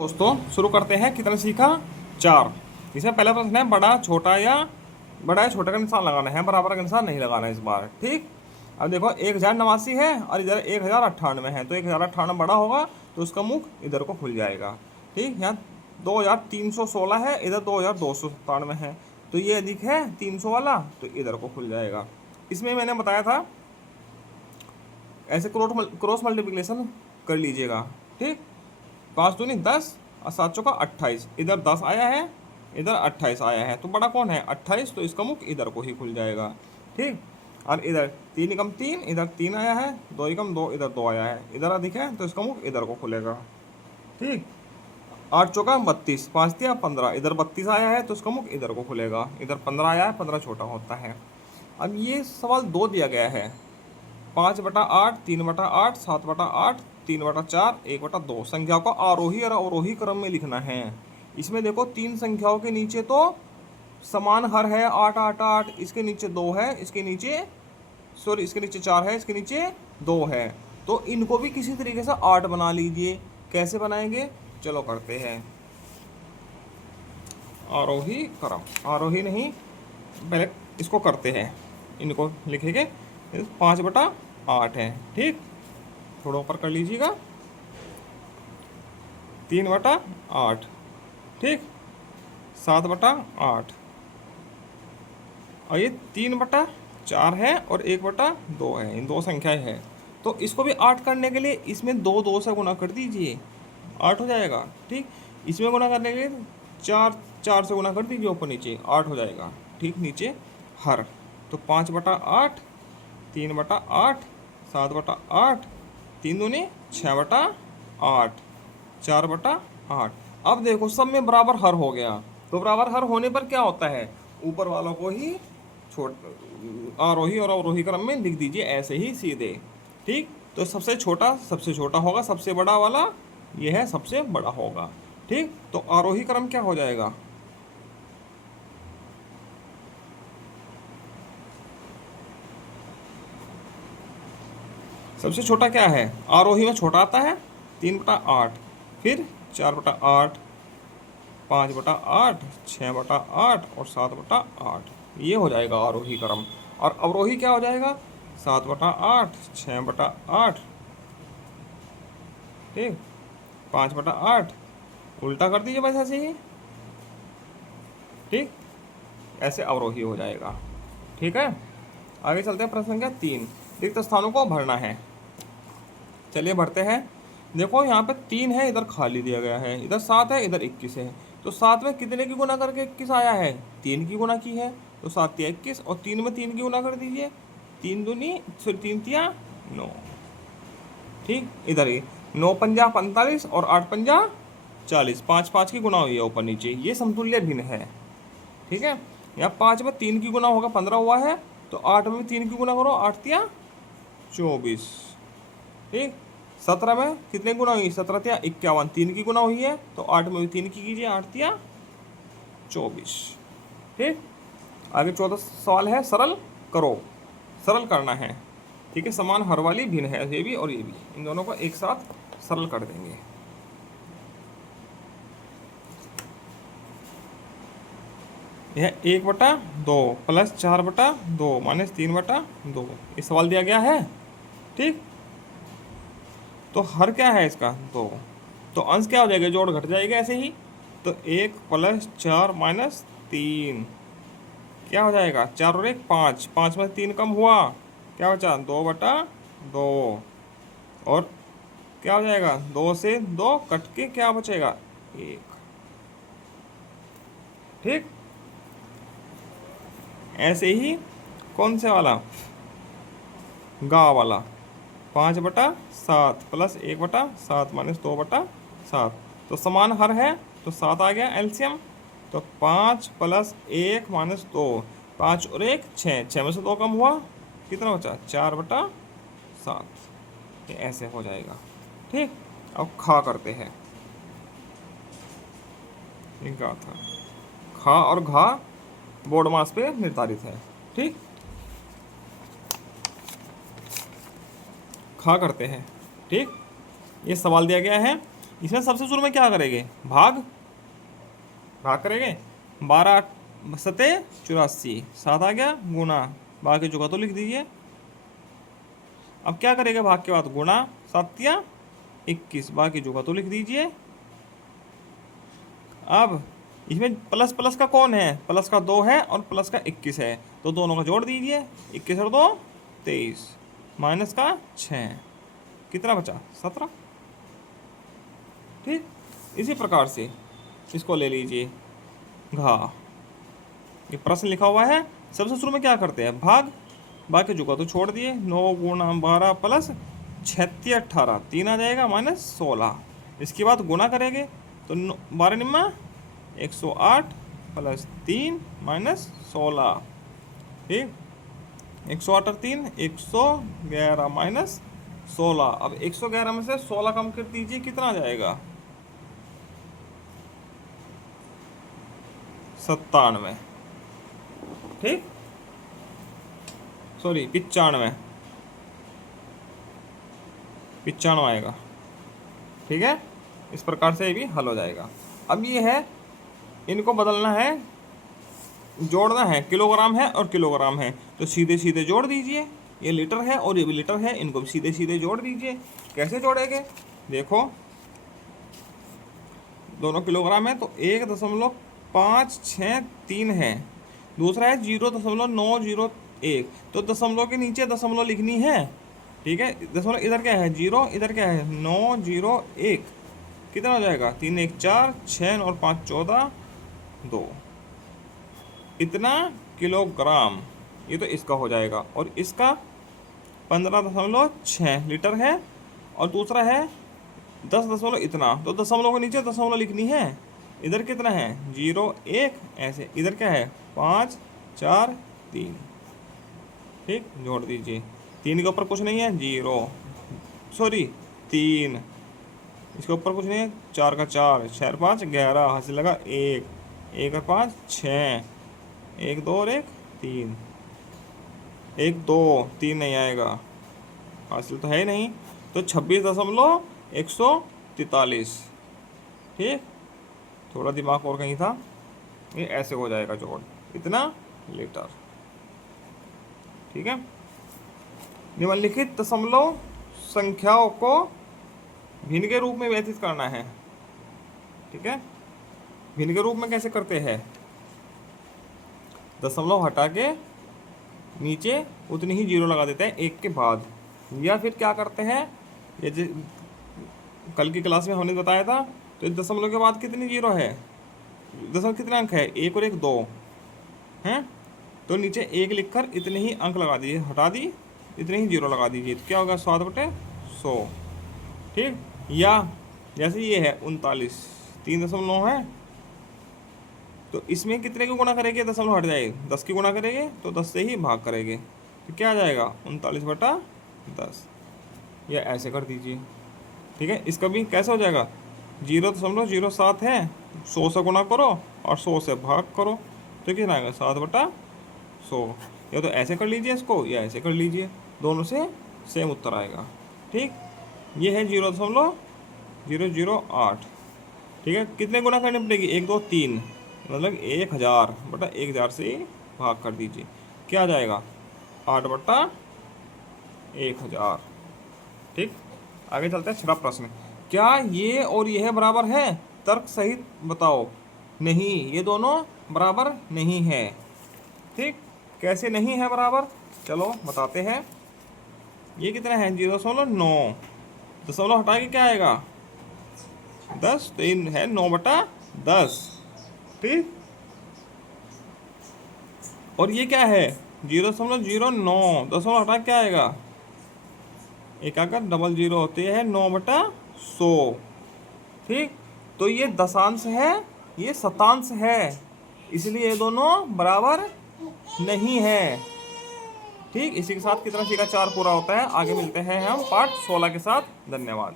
दोस्तों शुरू करते हैं। कितने सीखा? 4। इसमें पहला प्रश्न है बड़ा या छोटा का निशान लगाना है, बराबर का निशान नहीं लगाना है इस बार। ठीक। अब देखो 1089 है और इधर 1098 है, तो 1098 बड़ा होगा तो उसका मुख इधर को खुल जाएगा। ठीक। यहाँ 2316 है, इधर 2297 है, तो ये अधिक है 300 वाला, तो इधर को खुल जाएगा। इसमें मैंने बताया था ऐसे क्रॉस मल्टीप्लिकेशन कर लीजिएगा। ठीक। 5 दूनी 10 और 7 चौका 28, इधर 10 आया है, इधर 28 आया है, तो बड़ा कौन है? 28, तो इसका मुख इधर को ही खुल जाएगा। ठीक। और इधर 3 एकम 3, इधर 3 आया है, 2 एकम 2, इधर 2 आया है, इधर अधिक है तो इसका मुख इधर को खुलेगा। ठीक। 8 चौका 32, 5 दिया 15, इधर 32 आया है तो इसका मुख इधर को खुलेगा, इधर 15 आया है, 15 छोटा होता है। अब ये सवाल 2 दिया गया है, 5/8, 3/8, 7/8, 3/4, 1/2 संख्याओं का आरोही और अवरोही क्रम में लिखना है। इसमें देखो 3 संख्याओं के नीचे तो समान हर है, 8 8 8, इसके नीचे 2 है, इसके नीचे इसके नीचे 4 है, इसके नीचे 2 है, तो इनको भी किसी तरीके से 8 बना लीजिए। कैसे बनाएंगे? चलो करते हैं। आरोही क्रम, आरोही नहीं, पहले इसको करते हैं, इनको लिखेंगे। 5/8 है। ठीक। थोड़ा ऊपर कर लीजिएगा, 3/8। ठीक। 7/8 और ये 3/4 है और 1/2 है, इन 2 संख्याएं हैं, तो इसको भी 8 करने के लिए इसमें 2 से गुना कर दीजिए, 8 हो जाएगा। ठीक। इसमें गुना करने के लिए 4 से गुना कर दीजिए, ऊपर नीचे 8 हो जाएगा। ठीक। नीचे हर, तो 5/8, 3/8, 7/8, 3 दूनी 6/8, 4/8। अब देखो सब में बराबर हर हो गया, तो बराबर हर होने पर क्या होता है? ऊपर वालों को ही आरोही और अवरोही क्रम में लिख दीजिए, ऐसे ही सीधे। ठीक। तो सबसे छोटा होगा, सबसे बड़ा वाला ये है, सबसे बड़ा होगा। ठीक। तो आरोही क्रम क्या हो जाएगा? सबसे छोटा क्या है? आरोही में छोटा आता है 3/8, फिर 4/8, 5/8, 6/8 और 7/8, ये हो जाएगा आरोही क्रम। और अवरोही क्या हो जाएगा? 7/8, 6/8, ठीक, 5/8, उल्टा कर दीजिए बस ऐसे ही। ठीक। ऐसे अवरोही हो जाएगा। ठीक है। आगे चलते हैं। प्रश्न संख्या 3, रिक्त स्थानों को भरना है। चलिए भरते हैं। देखो यहाँ पे 3 है, इधर खाली दिया गया है, इधर 7 है, इधर 21 है, तो 7 में कितने की गुना करके 21 आया है? 3 की गुना की है, तो 7 या 21, और 3 में 3 की गुना कर दीजिए, 3 दूनी फिर 3 तिया 9। ठीक। इधर ही 9 पंजा 45 और 8 पंजा 40, 5 5 की गुना हुई है ऊपर नीचे, ये समतुल्य भिन्न है। ठीक है। यहाँ 5 में 3 की गुना होगा 15 हुआ है, तो 8 में 3 की गुना करो, 8 तिया 24। ठीक। 17 में कितने गुना हुई? 17 तिया 51, 3 की गुना हुई है, तो 8 में भी 3 की कीजिए, 8 तिया 24। ठीक। आगे 14 सवाल है, सरल करो। सरल करना है। ठीक है। समान हर वाली भिन्न है, ये भी और ये भी, इन दोनों को एक साथ सरल कर देंगे। यह 1/2 प्लस 4/2 माइनस 3/2, ये सवाल दिया गया है। ठीक। तो हर क्या है इसका? 2, तो अंश क्या हो जाएगा? जोड़ घट जाएगा ऐसे ही, तो 1 + 4 - 3 क्या हो जाएगा? 4 और 1 5, 5 में 3 कम हुआ, क्या बचा? 2/2, और क्या हो जाएगा? 2 से 2 कट के क्या बचेगा? 1। ठीक। ऐसे ही कौन से वाला? गा वाला, 5/7 प्लस 1/7 माइनस 2/7, तो समान हर है, तो 7 आ गया एलसीएम, तो 5 + 1 - 2, 5 और 1 6, 6 में से 2 कम हुआ, कितना बचा? 4/7, ये ऐसे हो जाएगा। ठीक। अब खा करते हैं। इनका था खा और घा बोर्ड मास पे निर्धारित है। ठीक। खा करते हैं। ठीक। ये सवाल दिया गया है इसमें सबसे शुरू में क्या करेंगे, भाग करेंगे। 12 सते 84, 7 आ गया, गुना, बाकी जो का तो लिख दीजिए। अब क्या करेंगे, भाग के बाद गुणा, 7 या 21, बाकी जो का तो लिख दीजिए। अब इसमें प्लस प्लस का कौन है, प्लस का 2 है और प्लस का 21 है, तो दोनों का जोड़ दीजिए। 21 और 2 23, माइनस का 6, कितना बचा 17। ठीक, इसी प्रकार से इसको ले लीजिए घा। ये प्रश्न लिखा हुआ है, सबसे शुरू में क्या करते हैं, भाग, बाकी जो का तो छोड़ दिए। 9 गुणा 12 प्लस 36 18, 3 आ जाएगा, माइनस 16। इसके बाद गुणा करेंगे तो 12 निम्मा 108 प्लस 3 माइनस 16। ठीक, 108 और 3 111 माइनस 16। अब 111 में से 16 कम कर दीजिए, कितना आ जाएगा 97। ठीक, सॉरी 95 आएगा। ठीक है, इस प्रकार से ये भी हल हो जाएगा। अब ये है, इनको बदलना है, जोड़ना है, किलोग्राम है और किलोग्राम है, तो सीधे सीधे जोड़ दीजिए। ये लीटर है और ये भी लीटर है, इनको भी सीधे सीधे जोड़ दीजिए। कैसे जोड़ेंगे, देखो दोनों किलोग्राम है तो 1.563 है, दूसरा है 0.901, तो दशमलव के नीचे दशमलव लिखनी है। ठीक है, दशमलव इधर क्या है 0, इधर क्या है 901, कितना हो जाएगा 3 1 4, 6 और 5 14, 2, इतना किलोग्राम। ये तो इसका हो जाएगा, और इसका 15.6 लीटर है, और दूसरा है 10 इतना, तो दशमलव के नीचे दशमलव लिखनी है। इधर कितना है 0 1, ऐसे, इधर क्या है 5 4 3। ठीक, जोड़ दीजिए। 3 के ऊपर कुछ नहीं है, 0, सॉरी 3, इसके ऊपर कुछ नहीं है, 4 का 4, 6 5 11, हासिल लगा 1, 1 और 5 6, 1 2 और 1 3, 1 2 3 नहीं आएगा, हासिल तो है ही नहीं, तो 26.143। ठीक, थोड़ा दिमाग और कहीं था, ये ऐसे हो जाएगा जोड़, इतना लीटर। ठीक है, निम्नलिखित दशमलव संख्याओं को भिन्न के रूप में व्यतीत करना है। ठीक है, भिन्न के रूप में कैसे करते हैं, दशमलव हटा के नीचे उतनी ही जीरो लगा देते हैं एक के बाद, या फिर क्या करते हैं, ये कल की क्लास में हमने बताया था, तो इस दशमलव के बाद कितनी जीरो है, दशमलव कितने अंक है 1 और 1 2 हैं, तो नीचे 1 लिखकर इतने ही अंक लगा दीजिए, हटा दी इतने ही जीरो लगा दीजिए, तो क्या होगा 7/100। ठीक, या जैसे ये है 39, 3.9 है, तो इसमें कितने की गुणा करेंगे, दशमलव हट जाएगी, 10 की गुणा करेंगे तो 10 से ही भाग करेंगे, तो क्या आ जाएगा 39/10, या ऐसे कर दीजिए। ठीक है, इसका भी कैसे हो जाएगा, 0.07 है, 100 से गुणा करो और 100 से भाग करो, तो कितना आएगा 7/100। या तो ऐसे कर लीजिए इसको, या ऐसे कर लीजिए, दोनों से सेम उत्तर आएगा। ठीक, ये है 0.008। ठीक है, कितने गुना करनी पड़ेगी, 1 2 3, मतलब 1000/1000 से भाग कर दीजिए, क्या आ जाएगा 8/1000। ठीक, आगे चलते हैं। 6वां प्रश्न, क्या ये और यह बराबर है, तर्क सहित बताओ। नहीं, ये दोनों बराबर नहीं है। ठीक, कैसे नहीं है बराबर, चलो बताते हैं। ये कितना है 0.9, दशमलव हटा के क्या आएगा 10, तो इन है 9/10। ठीक, और ये क्या है 0.09, दशमलव हटा क्या आएगा, एक आकर 00 होते हैं 9/100। ठीक, तो ये दशांश है, ये शतांश है, इसलिए ये दोनों बराबर नहीं है। ठीक, इसी के साथ कितना सीखा 4 पूरा होता है। आगे मिलते हैं हम पार्ट 16 के साथ। धन्यवाद।